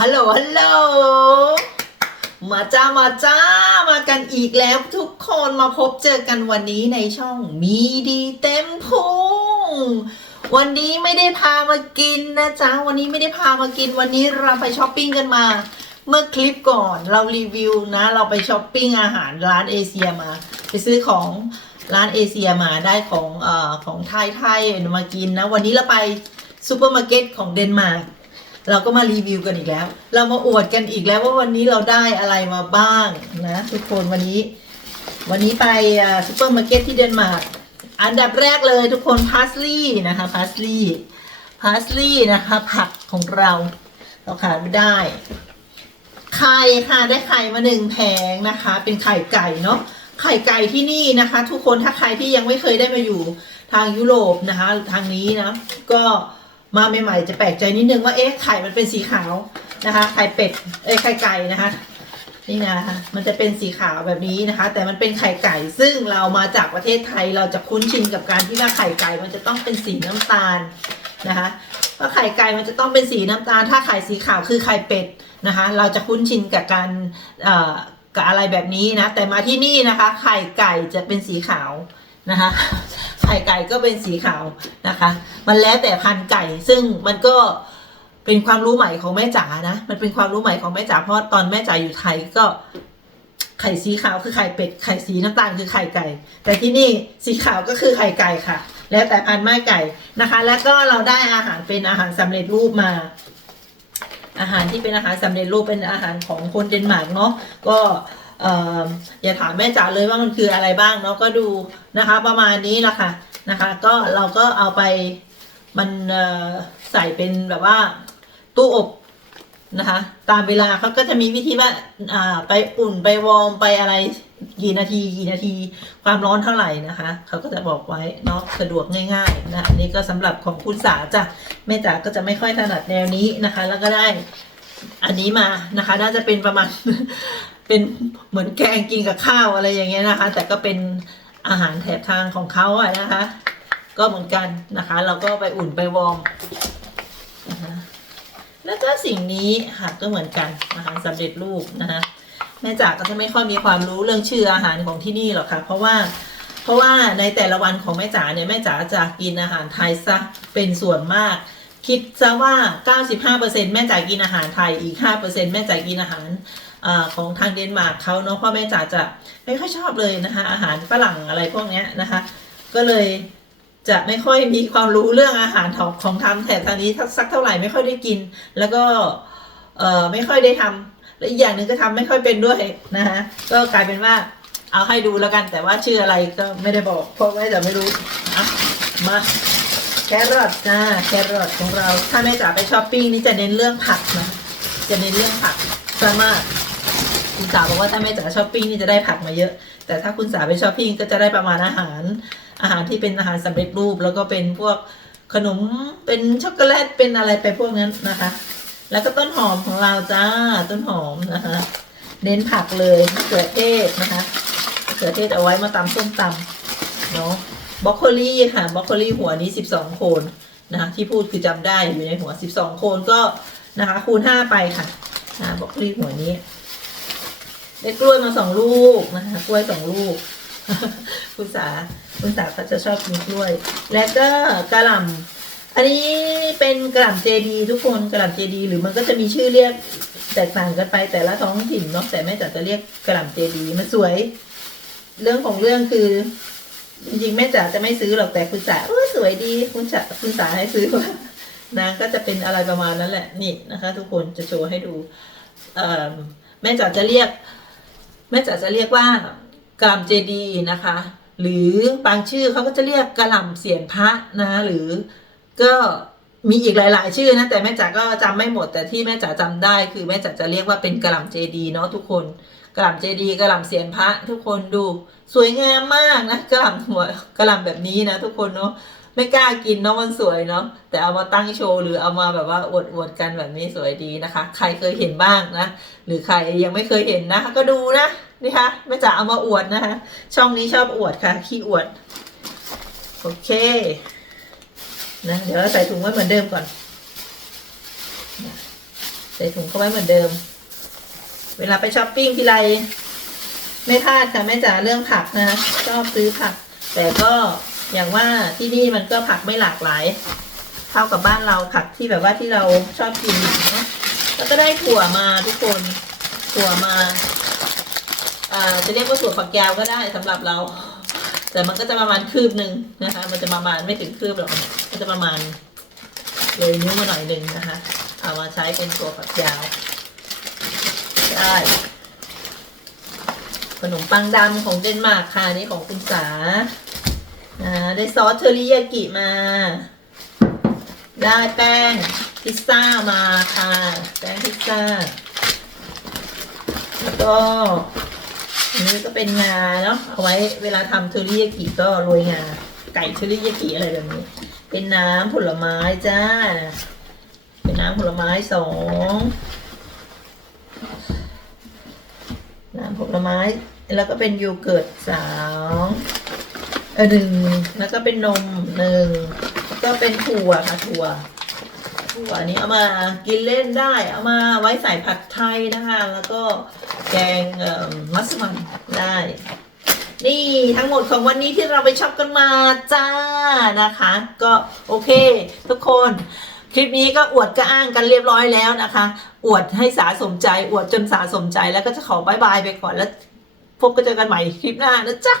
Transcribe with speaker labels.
Speaker 1: ฮัลโหล ฮัลโหล มาจ้า มาจ้า มากันอีกแล้วทุกคนมาพบเจอกันวันนี้ในช่องมีดีเต็มพุง วันนี้ไม่ได้พามากินนะจ๊ะ วันนี้ไม่ได้พามากิน วันนี้เราไปช้อปปิ้งกันมา เมื่อคลิปก่อนเรารีวิวนะ เราไปช้อปปิ้งอาหารร้านเอเชียมา ไปซื้อของร้านเอเชียมาได้ของเอ่อของไทยไทยมากินนะ วันนี้เราไปซูเปอร์มาร์เก็ตของเดนมาร์ก เราก็มารีวิวกันอีกแล้ว เรามาอวดกันอีกแล้วว่าวันนี้เราได้อะไรมาบ้างนะทุกคนวันนี้ วันนี้ไปซูเปอร์มาร์เก็ตที่เดนมาร์กอันดับแรกเลยทุกคนพาสลีย์นะคะพาสลีย์พาสลีย์นะคะ ผักของเราเราขาดไม่ได้ ไข่ค่ะได้ไข่มาหนึ่งแผงนะคะ เป็นไข่ไก่เนาะไข่ไก่ที่นี่นะคะ ทุกคนถ้าใครที่ยังไม่เคยได้มาอยู่ทางยุโรปนะคะ ทางนี้นะก็ มาใหม่ๆจะแปลกใจนิดนึงว่าเอ๊ะไข่มันเป็นสีขาวนะคะ ไข่เป็ดเอ้ไข่ไก่นะคะนี่นะคะมันจะเป็นสีขาวแบบนี้นะคะ แต่มันเป็นไข่ไก่ ซึ่งเรามาจากประเทศไทยเราจะคุ้นชินกับการที่ว่าไข่ไก่มันจะต้องเป็นสีน้ำตาลนะคะเพราะไข่ไก่มันจะต้องเป็นสีน้ำตาล ถ้าไข่สีขาวคือไข่เป็ดนะคะ เราจะคุ้นชินกับการเอ่อกับอะไรแบบนี้นะ แต่มาที่นี่นะคะ ไข่ไก่จะเป็นสีขาวนะคะ ไข่ไก่ก็เป็นสีขาวนะคะ มันแล้วแต่พันไก่ ซึ่งมันก็เป็นความรู้ใหม่ของแม่จ๋านะ มันเป็นความรู้ใหม่ของแม่จ๋าเพราะตอนแม่จ๋าอยู่ไทยก็ไข่สีขาวคือไข่เป็ด ไข่สีน้ำตาลคือไข่ไก่ แต่ที่นี่สีขาวก็คือไข่ไก่ค่ะ แล้วแต่พันไม้ไก่นะคะ แล้วก็เราได้อาหารเป็นอาหารสำเร็จรูปมา อาหารที่เป็นอาหารสำเร็จรูปเป็นอาหารของคนเดนมาร์กเนาะ ก็ อย่าถามแม่จ๋าเลยว่ามันคืออะไรบ้างเนาะก็ดูนะคะ ประมาณนี้ละค่ะนะคะ ก็เราก็เอาไปมันใส่เป็นแบบว่าตู้อบนะคะ ตามเวลาเขาก็จะมีวิธีว่าไปอุ่นไปวอร์มไปอะไรกี่นาทีกี่นาทีความร้อนเท่าไหร่นะคะเขาก็จะบอกไว้เนาะสะดวกง่ายๆนะอันนี้ก็สำหรับของคุณสาจ้ะแม่จ๋าก็จะไม่ค่อยถนัดแนวนี้นะคะ แล้วก็ได้อันนี้มานะคะ น่าจะเป็นประมาณ เป็นเหมือนแกงกินกับข้าวอะไรอย่างเงี้ยนะคะ แต่ก็เป็นอาหารแถบทางของเขาอะนะคะ ก็เหมือนกันนะคะ เราก็ไปอุ่นไปวอร์มนะคะแล้วก็สิ่งนี้ค่ะก็เหมือนกันอาหารสำเร็จรูปนะคะแม่จ๋าก็จะไม่ค่อยมีความรู้เรื่องชื่ออาหารของที่นี่หรอกค่ะ เพราะว่าเพราะว่าในแต่ละวันของแม่จ๋าเนี่ยแม่จ๋าจะกินอาหารไทยซะเป็นส่วนมาก คิดซะว่า 95%แม่จ๋ากินอาหารไทยอีก 5%แม่จ๋ากินอาหาร อของทางเดนมาร์กเขาเนาะพราะแม่จ๋าจะไม่ค่อยชอบเลยนะคะอาหารฝรั่งอะไรพวกเนี้ยนะคะ ก็เลยจะไม่ค่อยมีความรู้เรื่องอาหารของของทำแถบทางนี้สักเท่าไหร่ไม่ค่อยได้กิน แล้วก็เออไม่ค่อยได้ทำและอีกอย่างหนึ่งก็ทำไม่ค่อยเป็นด้วยนะคะก็กลายเป็นว่าเอาให้ดูแล้วกันแต่ว่าชื่ออะไรก็ไม่ได้บอก เพราะไม่แต่ไม่รู้อะมาแครอทจ้าแครอทของเราถ้าแม่จ๋าไปช้อปปิ้งนี่จะเน้นเรื่องผักนะจะเน้นเรื่องผักซะมาก คุณสาบอกว่าถ้าแม่จ๋าช้อปปิ้งนี่จะได้ผักมาเยอะ แต่ถ้าคุณสาไปช้อปปิ้งก็จะได้ประมาณอาหาร อาหารที่เป็นอาหารสำเร็จรูป แล้วก็เป็นพวกขนมเป็นช็อกโกแลตเป็นอะไรไปพวกนั้นนะคะ แล้วก็ต้นหอมของเราจ้าต้นหอมนะคะ เน้นผักเลยมะเขือเทศนะคะมะเขือเทศเอาไว้มาตำส้มตำเนาะบรอกโคลีค่ะบรอกโคลีหัวนี้สิบสองโคนนะคะที่พูดคือจำได้อยู่ในหัวสิบสองโคนก็นะคะคูณห้าไปค่ะนะบรอกโคลีหัวนี้ ได้กล้วยมาสองลูกนะคะ กล้วยสองลูก คุณสาคุณสาเขาจะชอบกินกล้วย และก็กระหล่ำอันนี้เป็นกระหล่ำเจดี ทุกคนกระหล่ำเจดี หรือมันก็จะมีชื่อเรียกแตกต่างกันไปแต่ละท้องถิ่นเนาะแต่แม่จ๋าจะเรียกกระหล่ำเจดีมันสวย เรื่องของเรื่องคือ จริงๆแม่จ๋าจะไม่ซื้อหรอกแต่คุณสาโอ้สวยดีคุณสาคุณสาให้ซื้อว่านะก็จะเป็นอะไรประมาณนั้นแหละนี่นะคะ ทุกคนจะโชว์ให้ดู เอ่อแม่จ๋าจะเรียก แม่จ๋าจะเรียกว่ากระหล่ำเจดีนะคะ หรือบางชื่อเขาก็จะเรียกกระหล่ำเสียนพระนะหรือก็มีอีกหลาย ๆ ชื่อนะแต่แม่จ๋าก็จำไม่หมด แต่ที่แม่จ๋าจำได้คือแม่จ๋าจะเรียกว่าเป็นกระหล่ำเจดีเนาะทุกคนกระหล่ำเจดีกระหล่ำเสียนพระทุกคนดู สวยงามมากนะกระหล่ำหัวกระหล่ำแบบนี้นะทุกคนเนาะ ไม่กล้ากินเนาะมันสวยเนาะแต่เอามาตั้งโชว์หรือเอามาแบบว่าอวดอวดๆกันแบบนี้สวยดีนะคะ ใครเคยเห็นบ้างนะ หรือใครยังไม่เคยเห็นนะคะก็ดูนะนี่ค่ะแม่จ๋าเอามาอวดนะคะ ช่องนี้ชอบอวดค่ะขี้อวด โอเคนะเดี๋ยวเราใส่ถุงไว้เหมือนเดิมก่อน ใส่ถุงเข้าไว้เหมือนเดิม เวลาไปช้อปปิ้งทีไรไม่พลาดค่ะแม่จ๋าเรื่องผักนะชอบซื้อผัก แต่ก็ อย่างว่าที่นี่มันก็ผักไม่หลากหลาย เท่ากับบ้านเราผักที่แบบว่าที่เราชอบกินนะแล้วก็ได้ถั่วมาทุกคนถั่วมาอ่าจะเรียกว่าถั่วฝักยาวก็ได้สำหรับเรา แต่มันก็จะประมาณคืบหนึ่งนะคะ มันจะประมาณไม่ถึงคืบหรอกก็จะประมาณเลยนิ้วมาหน่อยหนึ่งนะคะ เอามาใช้เป็นถั่วฝักยาวได้ขนมปังดำของเดนมาร์กค่ะนี่ของคุณสา อ่าได้ซอสเทอริยากิมา ได้แป้งพิซซ่ามาค่ะแป้งพิซซ่าแล้วก็อันนี้ก็เป็นงาเนาะเอาไว้เวลาทำเทอริยากิก็โรยงาไก่เทอริยากิอะไรแบบนี้ เป็นน้ำผลไม้จ้า เป็นน้ำผลไม้สองน้ำผลไม้แล้วก็เป็นโยเกิร์ตสออ หนึ่งแล้วก็เป็นนมหนึ่งก็เป็นถั่วค่ะถั่วถั่วนี้เอามากินเล่นได้ เอามาไว้ใส่ผัดไทยนะคะ แล้วก็แกงมัสมั่นได้ นี่ทั้งหมดของวันนี้ที่เราไปช็อปกันมาจ้านะคะ ก็โอเค ทุกคนคลิปนี้ก็อวดก็อ้างกันเรียบร้อยแล้วนะคะ อวดให้สาสมใจ อวดจนสาสมใจแล้วก็จะขอบายบายไปก่อนแล้ว พบกันเจอกันใหม่คลิปหน้านะจ๊ะ